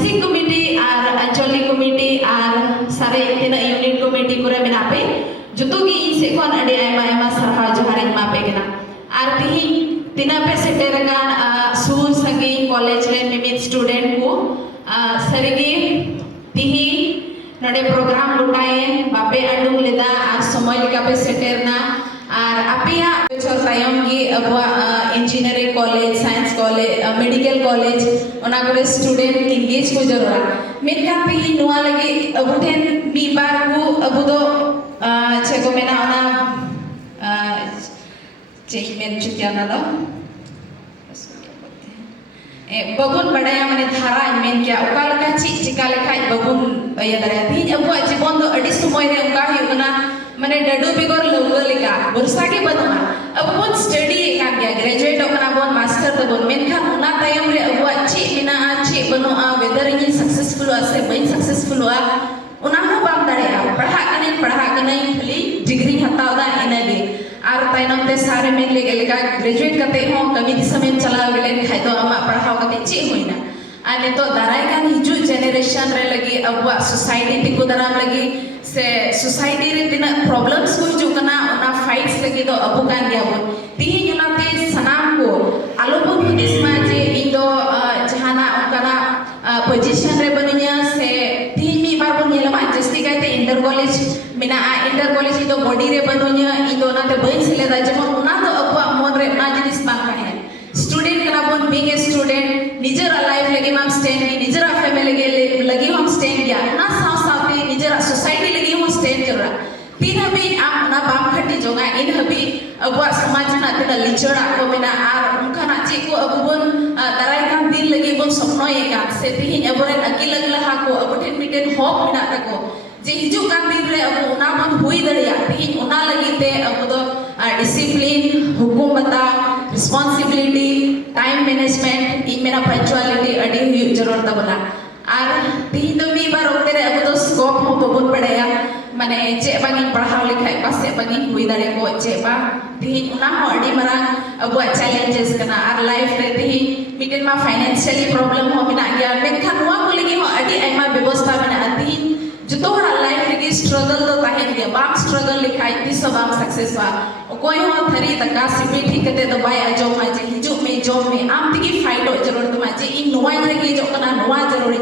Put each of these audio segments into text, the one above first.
district committee और Anchalik committee और सारे तना यूनिट कमिटी करे मेना पे जतो गी से कोन अडे आयमा आयमा सरहा जोहारे मा पे केना और तिही तना पे सेटेरगान सूर संगी कॉलेज ले मिमित स्टूडेंट को सरगी तिही नडे प्रोग्राम लुटाए बापे अंडुम लेदा और समय लिका पे सेटेरना और अपिया बचर तायम गी अबवा engineering college science college medical college ओना करे स्टूडेंट इंगेज को जरूरा मेनका तिही नुआ लगी अबुठेन मी बार को अबुदो छेको मेना ओना चेक मेन चुकिया ना दो बबुन बड़ाया माने धारा मेन क्या उकाल का चिका लेखा बबुन या दरिया थी अबुआ जीवन दो अड़ी समय रे उका हुना माने डडू बिगोर लोगो लेका वर्षा के बनुआ अब बोन स्टडी का गया ग्रेजुएट ओकना बोन मास्टर तो बोन मेन खान उना तायम रे अबुआ ची बिना ची बनुआ वेदर इन सक्सेसफुल आसे बइन सक्सेसफुल हुआ उना हो बाम दाड़ेया पढ़ा कने खाली डिग्री हताव दा इनागे आर ताइनम ते सारे मेन लेगे लेका ग्रेजुएट करते हो कमी दिसमें चला गेले खाय तो अमा पढ़ाव कते ची होइना आ नितो दाराय कान हिजु जनरेशन रे लगी अबुआ सोसाइटी तिको दराम लगी से सोसाइटी रे तिना प्रॉब्लम्स को हिजु कना ओना फाइट्स लगी तो अबु कान गया बोन तिही उनाते सनाम को आलोबो हुदिस मा जे इंदो जहाना उनकना पोजीशन रे बनिया से तिही मी बार बोन येलमा जस्ती कहते इंटर कॉलेज मिना इंटर कॉलेज तो बॉडी रे बनिया इंदो नाते बइन सिलेदा जमन उना तो अबुआ मोन रे ना जिनिस बांग का है स्टूडेंट कना बोन बीइंग ए स्टूडेंट निजर लाइफ लगी हम स्टैंड की निजर फैमिली लगी हम स्टैंड किया ना साथ साथ निजर सोसाइटी लगी हम स्टैंड कर रहा तीन हबी आम ना बाम खटी जोगा इन हबी अबुआ समाज ना तना लिचड़ा को मेना आर उनका ना ची को अबुबन दराय कान दिन लगी बोन सपनो ये का से तिही अबोरे अकिल लहा को अबुठेन मिटेन होप मेना तको जे हिजु कान दिन रे अबु उना मन हुई दड़िया तिही उना लगी ते अबु दो डिसिप्लिन हुकुमता रिस्पांसिबिलिटी टाइम मैनेजमेंट इ मेरा पंक्चुअलिटी अडी हुई जरूरत बोला और तिही तो मी बार ओते रे अबु दो स्कोप हो बबुन पड़ेया माने चे बांगी पढ़ाव लिखाई पासे बांगी हुई दाड़े को चे बा तिही उना हो अडी मरा अबुआ चैलेंजेस कना आर लाइफ रे तिही मिटेन मा फाइनेंशियली प्रॉब्लम हो मिना गया मेनखान नुआ को लगी हो अडी आइमा व्यवस्था मेना तिही जतो हरा लाइफ रे स्ट्रगल तो ताहेन गया बाम स्ट्रगल लिखाई तिस बाम सक्सेस बा कोई हो थरी तका सिपी ठीक कते तो बाय अजो माजे हिजु में जॉब में आम तिगी फाइटो जरूरत माजे इन नुआ रे के जो कना नुआ जरूरी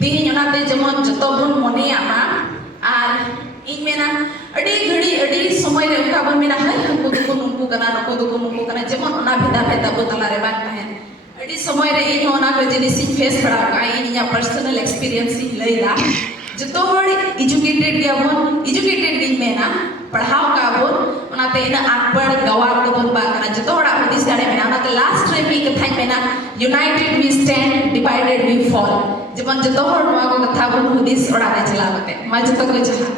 तिही उनाते जमन जतो बुन मोनिया मा आर इन मेना अडी घड़ी अडी समय रे उका बन मेना है नुकु दुकु कना जमन उना भेदा बो तला रे बात है अडी समय रे इन होना के जिनिस फेस पड़ा का इन या पर्सनल एक्सपीरियंस ही लैला जतो हड़ एजुकेटेड गया बोन एजुकेटेड दिन मेना पढ़ाव का बोन उनाते इन अनपढ़ गवार को बोन बा कना जतो हड़ा हुदिस गाड़े मेना उनाते लास्ट रे मी कथा मेना united we stand divided we fall जबन जतो हड़ नुआ को कथा बोन हुदिस ओड़ा रे चला बते मा जतो को जहा